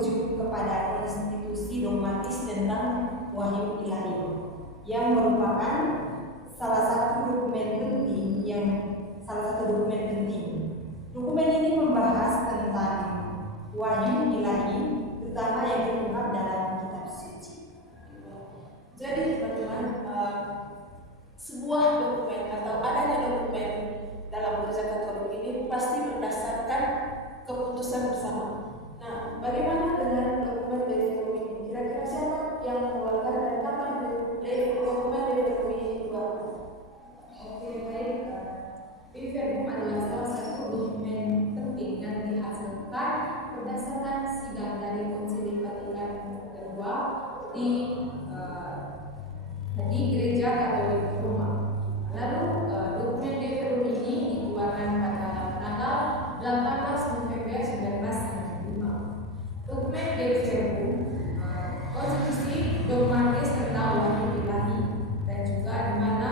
merujuk kepada institusi dogmatis tentang wahyu ilahi yang merupakan salah satu dokumen penting. Dokumen ini membahas tentang wahyu ilahi, terutama yang terungkap dalam kitab suci. Jadi teman-teman, sebuah dokumen atau adanya dokumen dalam gereja Katolik ini pasti berdasarkan keputusan bersama. Nah, bagaimana dengan dokumen dari ini? Kira-kira siapa yang mengeluarkan dan kapan dokumen dari ini keluar? Oke, baik. Verbum adalah salah satu dokumen penting yang dihasilkan berdasarkan sidang dari Konsili Vatikan kedua di Gereja Katolik Roma. Lalu dokumen Verbum ini dikeluarkan pada tanggal 18 November 1995. Dokumen Verbum konstitusi dogmatis tentang wahyu ilahi dan juga di mana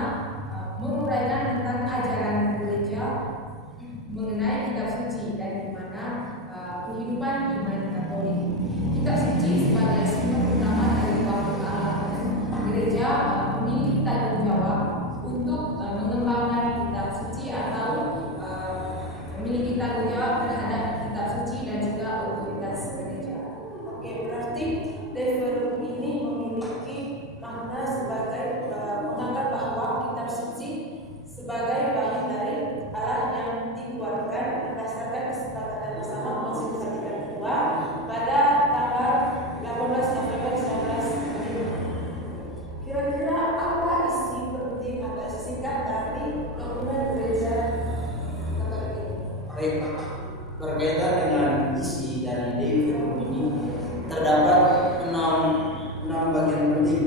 menguraikan tentang ajaran gereja mengenai kitab suci dan di mana kehidupan iman Katolik. Kitab suci sebagai sumber utama dari wahyu Allah. Gereja memiliki tanggung jawab untuk mengembangkan kitab suci atau memiliki tanggung jawab terhadap kitab suci dan juga otoritas gereja. Oke, berarti Verbum ini memiliki makna sebagai menganggap bahwa kitab suci sebagai bagian dari Allah yang dikeluarkan berdasarkan kesepakatan bersama Konsili Vatikan II pada tanggal 18 November 1995. Kira-kira apa isi penting atau singkat dari dokumen gereja Katolik ini? Baik, berkaitan dengan isi dari Verbum ini terdapat enam bagian penting.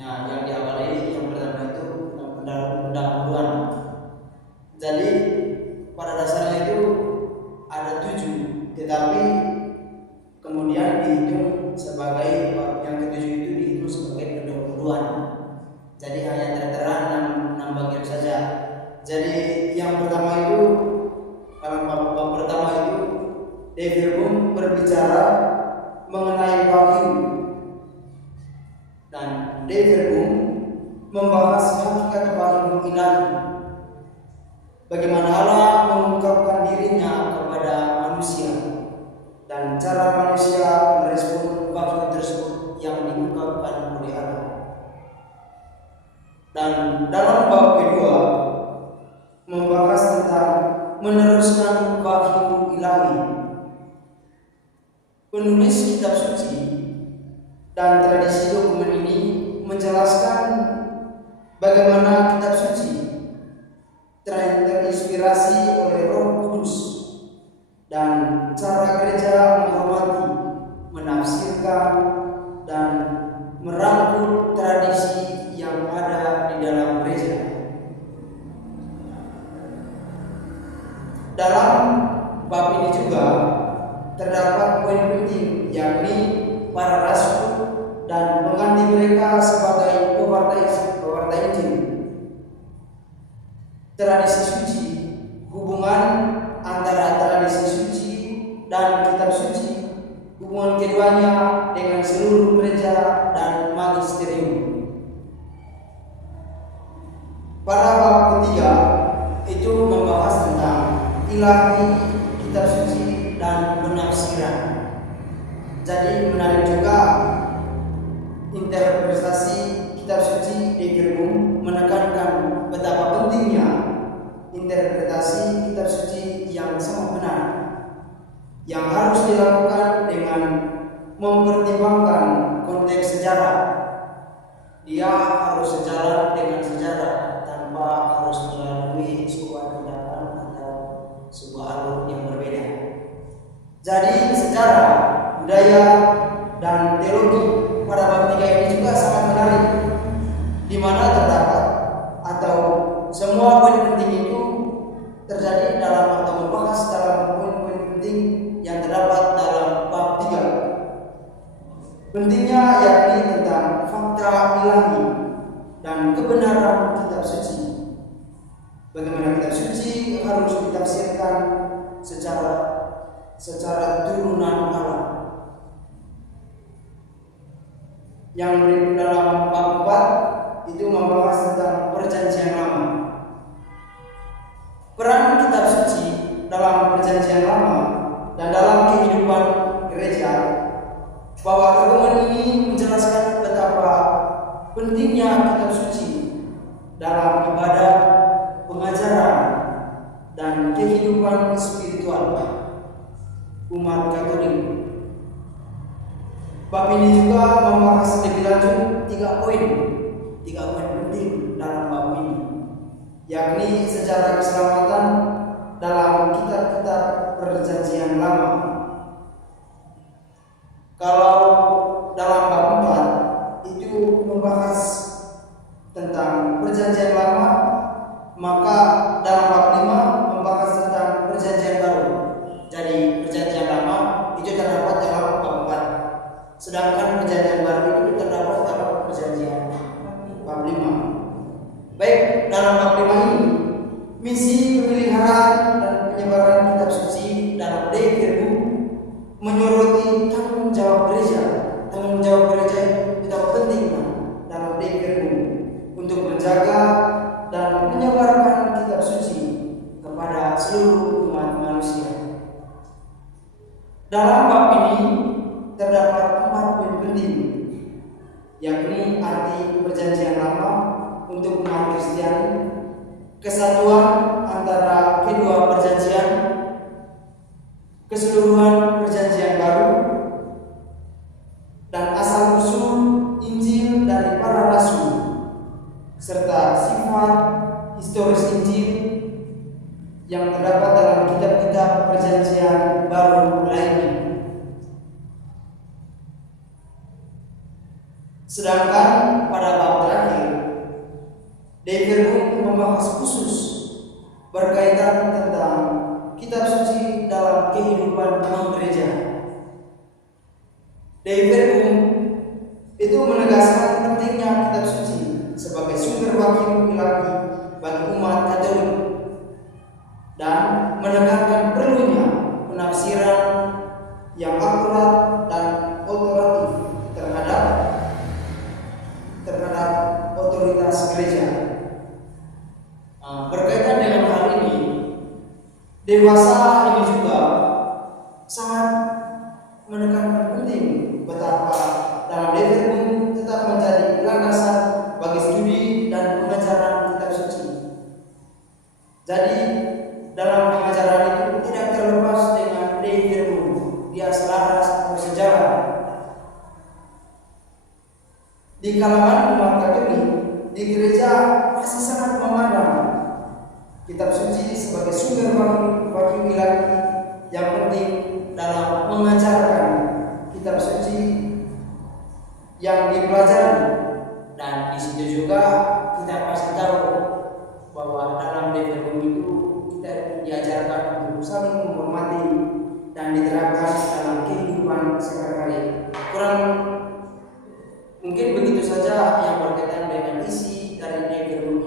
Nah, yang diawali yang pertama itu pendahuluan. Jadi pada dasarnya itu ada 7, tetapi kemudian dihitung sebagai yang ketujuh itu dihitung sebagai pendahuluan. Jadi hanya tertera 6 bagian saja. Jadi yang pertama itu dalam bab pertama itu Verbum berbicara mengenai wahyu, dan Verbum membahas hakikat wahyu ilahi, bagaimana Allah mengungkapkan dirinya kepada manusia dan cara manusia merespon wahyu tersebut yang diungkapkan oleh Allah. Dan dalam bab kedua membahas tentang meneruskan wahyu ilahi. Penulis kitab suci dan tradisi dokumen ini menjelaskan bagaimana kitab suci terinspirasi oleh Roh Kudus dan cara gereja menghormati, menafsirkan, dan merangkul tradisi yang ada di dalam gereja. Dalam bab ini juga terdapat poin penting, yakni para rasul dan pengganti mereka sebagai pewarta Injil, tradisi suci, hubungan antara tradisi suci dan kitab suci, hubungan keduanya dengan seluruh gereja dan magisterium. Pada bab ketiga itu membahas tentang ilahi, kitab suci, dan penafsiran. Jadi menarik juga interpretasi kitab suci di Verbum menekankan betapa pentingnya interpretasi kitab suci yang sangat benar, yang harus dilakukan dengan mempertimbangkan konteks sejarah. Dia harus sejalan dengan sejarah tanpa harus melalui sebuah tindakan atau sebuah alur yang berbeda. Jadi sejarah, budaya, dan teologi pada bab 3 ini juga sangat menarik, di mana terdapat atau semua poin penting itu terjadi dalam atau membahas dalam poin-poin penting yang terdapat dalam bab 3. Pentingnya yakni tentang fakta ilahi dan kebenaran kitab suci. Bagaimana kitab suci harus ditafsirkan secara turunan Allah. yang dalam bab 4 itu membahas tentang perjanjian lama. Peran kitab suci dalam perjanjian lama dan dalam kehidupan gereja, bahwa dokumen ini menjelaskan betapa pentingnya kitab suci dalam ibadah, pengajaran, dan kehidupan spiritual umat Katolik. Bab ini juga membahas lebih lanjut 3 poin penting dalam bab ini, yakni sejarah keselamatan dalam kitab-kitab perjanjian lama. Kalau dalam bab 4 itu membahas tentang perjanjian lama, maka dalam bab 5 membahas tentang perjanjian baru. Jadi perjanjian lama itu terdapat dalam bab 4, sedangkan perjanjian baru itu terdapat dalam perjanjian bab 5. Baik, dalam bab 5 ini misi pemeliharaan dan penyebaran kitab suci dalam DKRU menyoroti tanggung jawab gereja. Tanggung jawab gereja itu betapa pentingnya dalam DKRU untuk menjaga dan menyebarkan kitab suci kepada seluruh umat manusia. Dalam bab ini terdapat 4 poin penting, yakni arti perjanjian lama untuk umat Kristiani, kesatuan antara kedua perjanjian, keseluruhan perjanjian baru, dan asal-usul Injil dari para rasul, serta sifat historis Injil yang terdapat dalam kitab-kitab perjanjian baru lainnya. Sedangkan pada bab terakhir, DKRU membahas khusus berkaitan tentang kitab suci dalam kehidupan gereja. DKRU itu menegaskan pentingnya kitab suci sebagai sumber wahyu ilahi bagi umat Katolik dan menekankan perlunya penafsiran yang akurat dan otoratif terhadap otoritas gereja. Berkaitan dengan hal ini, dewasa ini juga sangat menekankan penting betapa dalam DKRU tetap menjadi landasan bagi studi dan pengajaran kitab suci. Jadi dalam pengajaran itu tidak terlepas dengan DKRU, dia selaras atau sejarah. Di kalangan umat Katolik di gereja masih sangat memandang kitab suci sebagai sumber wahyu ilahi yang penting dalam mengajarkan kitab suci yang dipelajari. Dan di situ juga kita pasti tahu bahwa dalam DKRU itu kita diajarkan untuk saling menghormati dan diterapkan dalam kehidupan sehari-hari. Mungkin begitu saja yang berkaitan dengan isi dari DKRU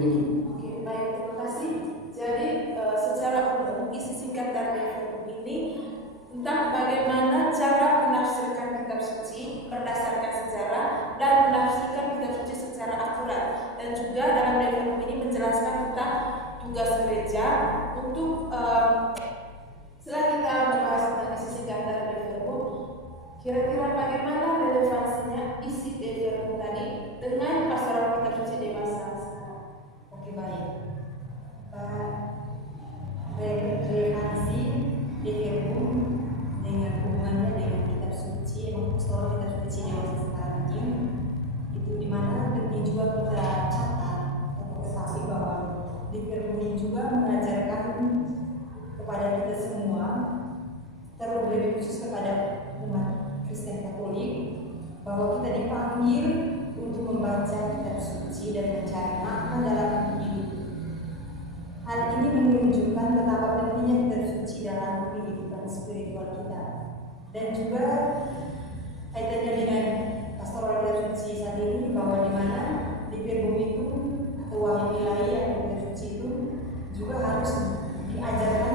ini. Oke, baik, terima kasih. Jadi secara umum isi singkat dari DKRU ini tentang bagaimana cara menafsirkan kitab suci berdasarkan sejarah dan menafsirkan kitab suci secara akurat, dan juga dalam DKRU ini menjelaskan tentang tugas gereja untuk setelah kita membahas tentang isi singkat dari DKRU, kira-kira bagaimana relevansinya isi DKRU tadi dengan pastoral kitab suci di masa sekarang? Oke, baik. Relevansi DKRU dengan hubungannya dengan kitab suci, pastoral kitab suci di masa sekarang ini, itu dimana penting juga kita catat atau ketahui bahwa DKRU ini juga mengajarkan kepada kita semua, terlebih khusus kepada umat Kristen Katolik, bahwa kita dipanggil untuk membaca kitab suci dan mencari makna dalam hidup. Hal ini menunjukkan betapa pentingnya kitab suci dalam kehidupan spiritual kita, dan juga kaitannya dengan pastoral kitab suci saat ini, bahwa di mana DKRU itu atau wahyu ilahi atau kitab suci itu juga harus diajarkan